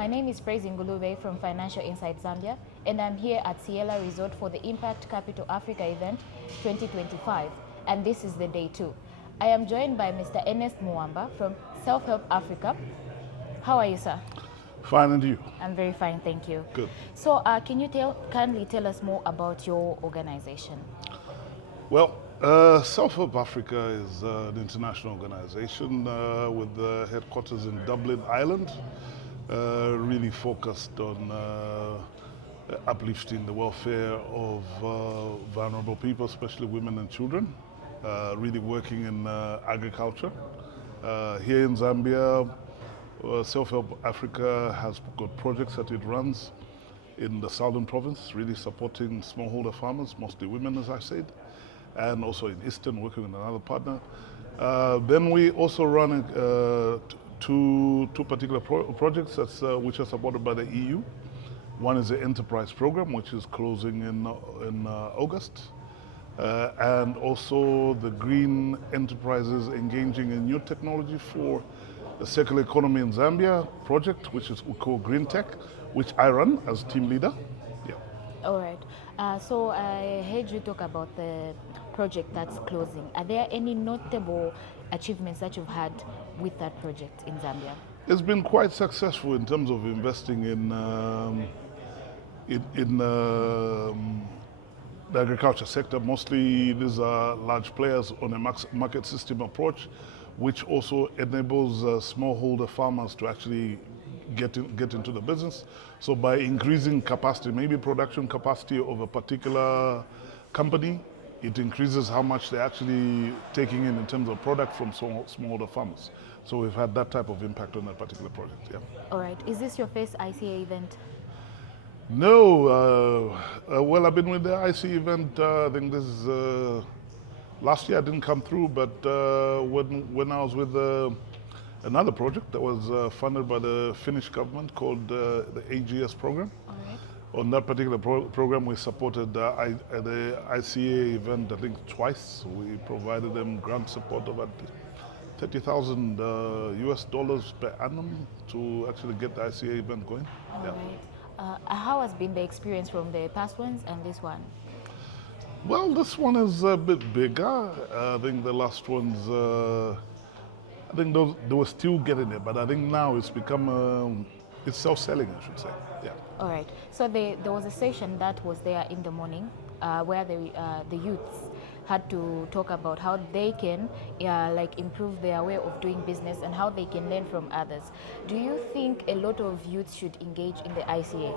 My name is Ngulube from Financial Insight Zambia, and I'm here at Ciela Resort for the Impact Capital Africa event 2025, and this is the day 2. I am joined by Mr. Ernest Muwamba from Self-Help Africa. How are you, sir? Fine, and you? I'm very fine, thank you. Good. So can you kindly tell us more about your organization? Well, Self-Help Africa is an international organization with headquarters in Dublin, Ireland, really focused on uplifting the welfare of vulnerable people, especially women and children, really working in agriculture. Here in Zambia, Self-Help Africa has got projects that it runs in the southern province, really supporting smallholder farmers, mostly women, as I said, and also in Eastern, working with another partner. Then we also run two particular projects which are supported by the EU. One is the Enterprise Program, which is closing in August, and also the Green Enterprises Engaging in New Technology for the Circular Economy in Zambia project, which is we call Green Tech, which I run as team leader. Yeah. All right. So I heard you talk about the project that's closing. Are there any notable achievements that you've had with that project in Zambia? It's been quite successful in terms of investing in the agriculture sector. Mostly these are large players on a market system approach, which also enables smallholder farmers to actually get into the business. So by increasing capacity, maybe production capacity of a particular company, it increases how much they're actually taking in terms of product from smallholder farmers. So we've had that type of impact on that particular project, yeah. All right. Is this your first ICA event? No. Well, I've been with the ICA event, I think this is, last year I didn't come through, but when I was with another project that was funded by the Finnish government called the AGS program. All right. On that particular program, we supported the ICA event, I think, twice. We provided them grant support of about $30,000 US per annum to actually get the ICA event going. All yeah. right. How has been the experience from the past ones and this one? Well, this one is a bit bigger. I think the last ones, I think they were still getting there, but I think now it's become, it's self-selling, I should say. Yeah. All right. So there was a session that was there in the morning where the youths had to talk about how they can improve their way of doing business and how they can learn from others. Do you think a lot of youths should engage in the ICA?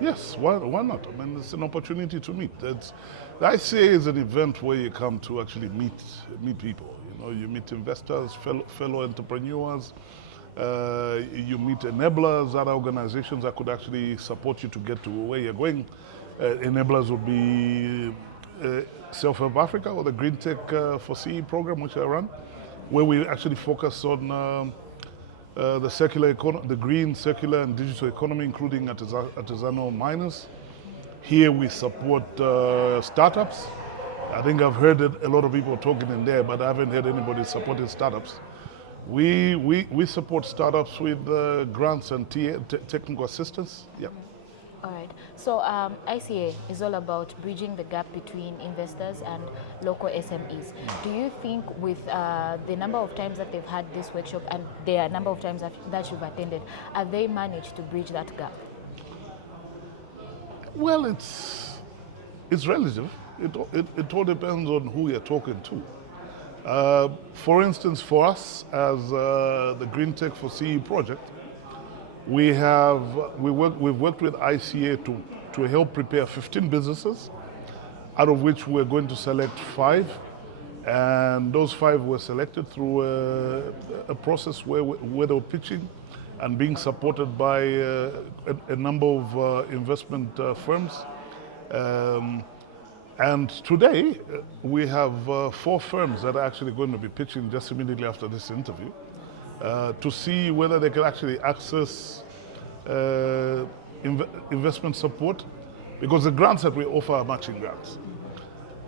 Yes, why not? I mean, it's an opportunity to meet. The ICA is an event where you come to actually meet people. You know, you meet investors, fellow entrepreneurs, you meet enablers, other organizations that could actually support you to get to where you're going. Enablers would be Self-Help Africa or the Green Tech for CE program, which I run, where we actually focus on the circular economy, the green, circular, and digital economy, including artisanal miners. Here we support startups. I think I've heard a lot of people talking in there, but I haven't heard anybody supporting startups. We support startups with grants and technical assistance. Yeah. All right. So ICA is all about bridging the gap between investors and local SMEs. Do you think with the number of times that they've had this workshop and the number of times that you've attended, have they managed to bridge that gap? Well, it's relative. It all depends on who you're talking to. For instance, for us as the Green Tech for CE project, we've worked with ICA to help prepare 15 businesses, out of which we're going to select 5, and those 5 were selected through a process where they were pitching and being supported by a number of investment firms. And today we have 4 firms that are actually going to be pitching just immediately after this interview, to see whether they can actually access investment support, because the grants that we offer are matching grants.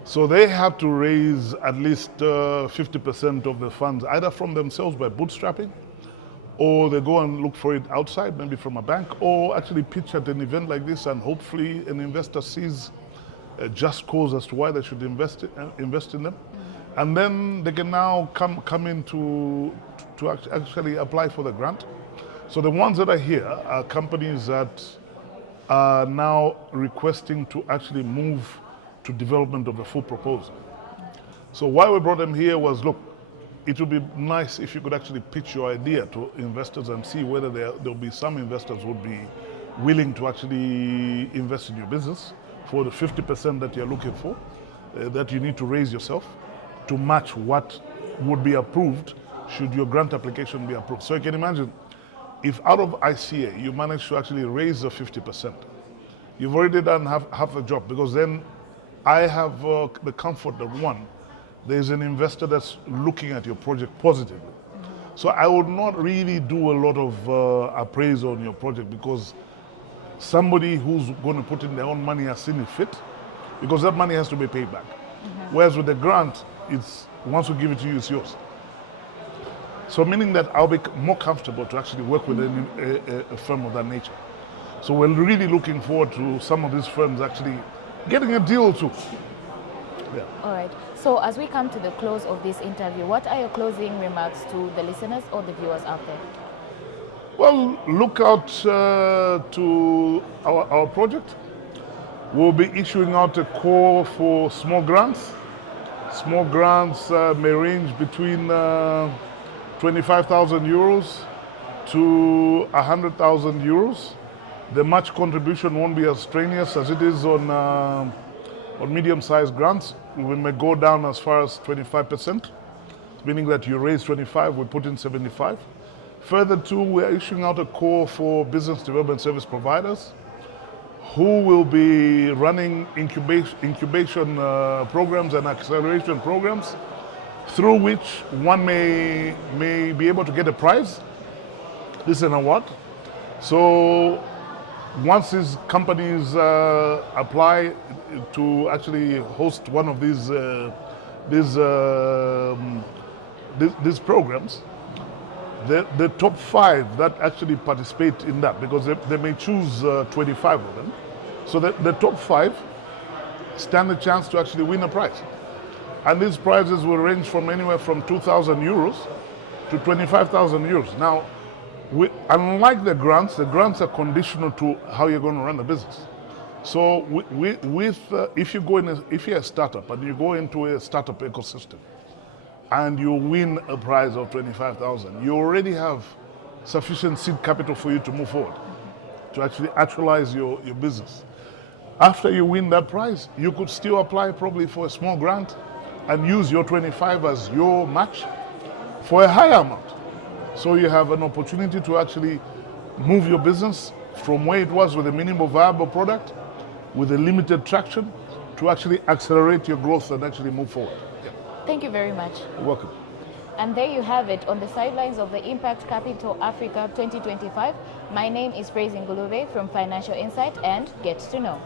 So they have to raise at least 50% of the funds, either from themselves by bootstrapping, or they go and look for it outside, maybe from a bank, or actually pitch at an event like this, and hopefully an investor sees a just cause as to why they should invest in them. And then they can now come in to actually apply for the grant. So the ones that are here are companies that are now requesting to actually move to development of a full proposal. So why we brought them here was, look, it would be nice if you could actually pitch your idea to investors and see whether there'll be some investors who would be willing to actually invest in your business for the 50% that you're looking for, that you need to raise yourself to match what would be approved should your grant application be approved. So you can imagine, if out of ICA you manage to actually raise the 50%, you've already done half the job, because then I have the comfort that, one, there's an investor that's looking at your project positively. So I would not really do a lot of appraisal on your project, because somebody who's going to put in their own money has seen it fit, because that money has to be paid back. Whereas with the grant, it's once we give it to you, it's yours. So meaning that I'll be more comfortable to actually work with a firm of that nature. So we're really looking forward to some of these firms actually getting a deal too. Yeah. All right. So as we come to the close of this interview, what are your closing remarks to the listeners or the viewers out there? Well, look out to our project. We'll be issuing out a call for small grants. Small grants may range between 25,000 euros to 100,000 euros. The match contribution won't be as strenuous as it is on medium-sized grants. We may go down as far as 25%, meaning that you raise 25, we put in 75. Further to, we're issuing out a call for business development service providers who will be running incubation programs and acceleration programs, through which one may be able to get a prize. This is an award. So once these companies apply to actually host one of these programs, the top 5 that actually participate in that, because they may choose 25 of them, so the top 5 stand a chance to actually win a prize. And these prizes will range from anywhere from 2,000 euros to 25,000 euros. Now, unlike the grants are conditional to how you're going to run the business. So if you're a startup and you go into a startup ecosystem and you win a prize of 25,000, you already have sufficient seed capital for you to move forward, to actually actualize your business. After you win that prize, you could still apply probably for a small grant and use your 25 as your match for a higher amount. So you have an opportunity to actually move your business from where it was with a minimum viable product, with a limited traction, to actually accelerate your growth and actually move forward. Yeah. Thank you very much. You're welcome. And there you have it, on the sidelines of the Impact Capital Africa 2025. My name is Ngulube from Financial Insight and Get to Know.